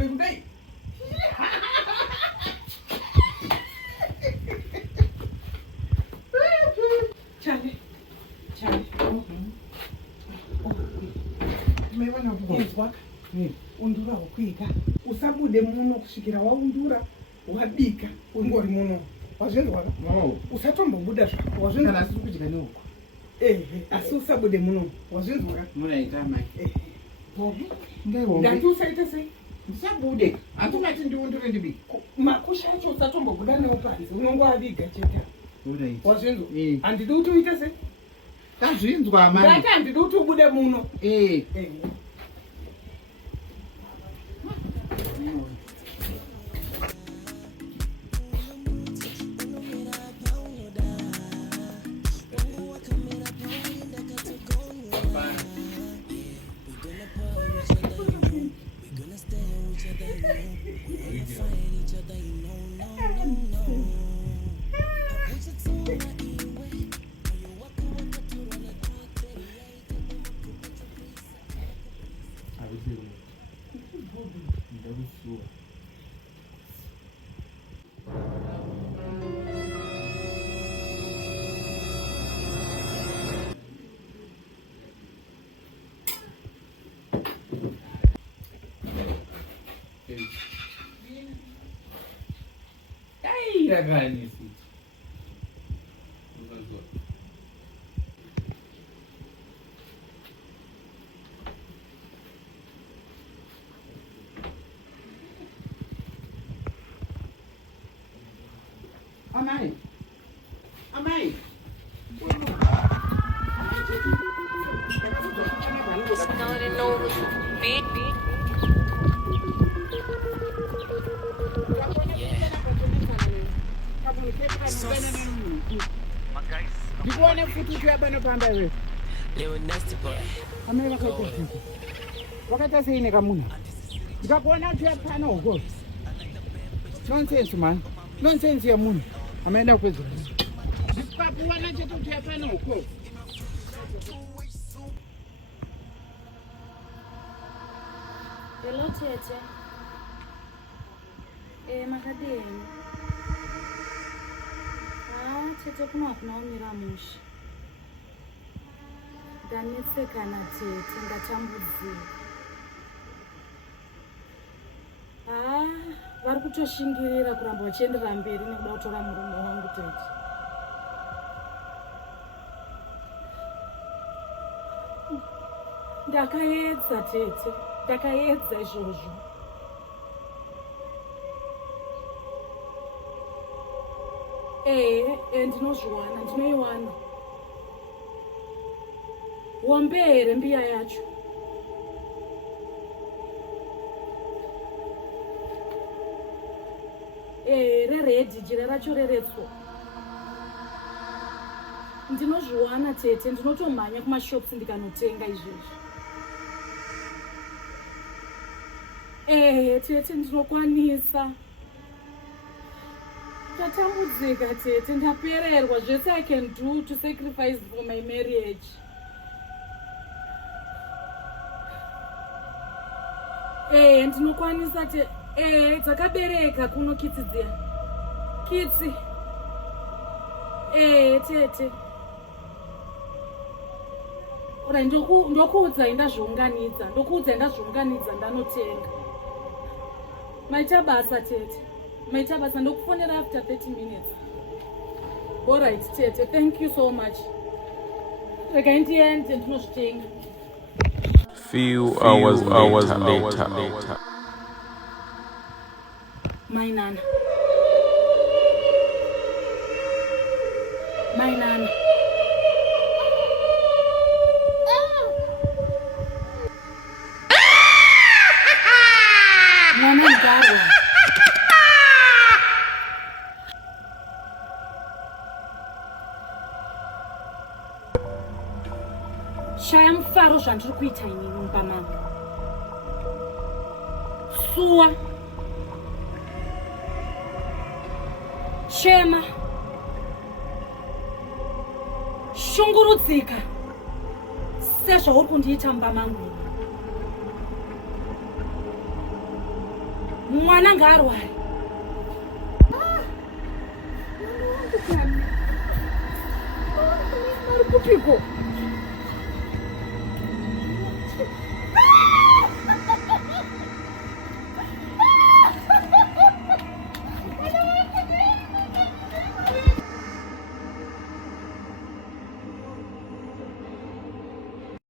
Umbe kudai. Chale. Maivana kuzwa. Undura wokuita. Usabude muno kusvikira waundura, wabika, ungori muno. Wazvinzwa? No. Usatombobuda zvako. Wazvinzwa? Kana siri kudya neuko. Asi usabude muno. Wazvinzwa? Munoita mai. Ndati usaita sei? Ndisabude. Hatumati ndiundure ndibike. Makusha acho usatombobuda nawo panze. Unongoaviga chete. Wazvinzwa? Handidi kuti uite sei? Tazvinzwa mai. Ndati handidi kuti ubude muno. Gani sisi. Amai. Ndikuone futhi kuyabana pamba wewe. Leo nasty boy. Amela kakuthi. Wakati sine kamuna. Ndikakuona kuti yaphana uko. Nonsense man. Nonsense ya munhu. Ameenda kwezwa. Ndikakuona chetu kuti yaphana uko. Hello tete. Makadeni. Tete kuna umira musha. Ndanetsekana tete, ndatambudzika. Vari kutoshingirira kuramba vachienderera mberi nekuda kutora murume wangu tete. Ndakaedza tete, ndakaedza izvozvo. Ndinozviwana, ndinoiwana. Wambere mbiya yacho. Reredhi jira racho reretsvo. Ndinozviwana tete, ndinotomhanya kumashops ndikanotenga izvozvo. Tete ndinokwanisa. Ndatambudzika tete, ndapererwa zvese I can do to sacrifice for my marriage. Ndinokwanisa dzakabereka kuno kitsi dziya. Kitsi. Tete. Ora ndokuudza ndazviunganidza, ndanotenga. Maita basa tete. Maita basa ndokufonera after 30 minutes. All right tete, thank you so much. Rega ndiende ndinozvitenga. Few hours later. My nana. Mwana ngarwa. Shaya mufaro zvandiri kuita inini mumba mangu. Suwa. Chema. Shungurudzika. Sezvauri kundiita mumba mangu. mwana ngaarwari. Kupiko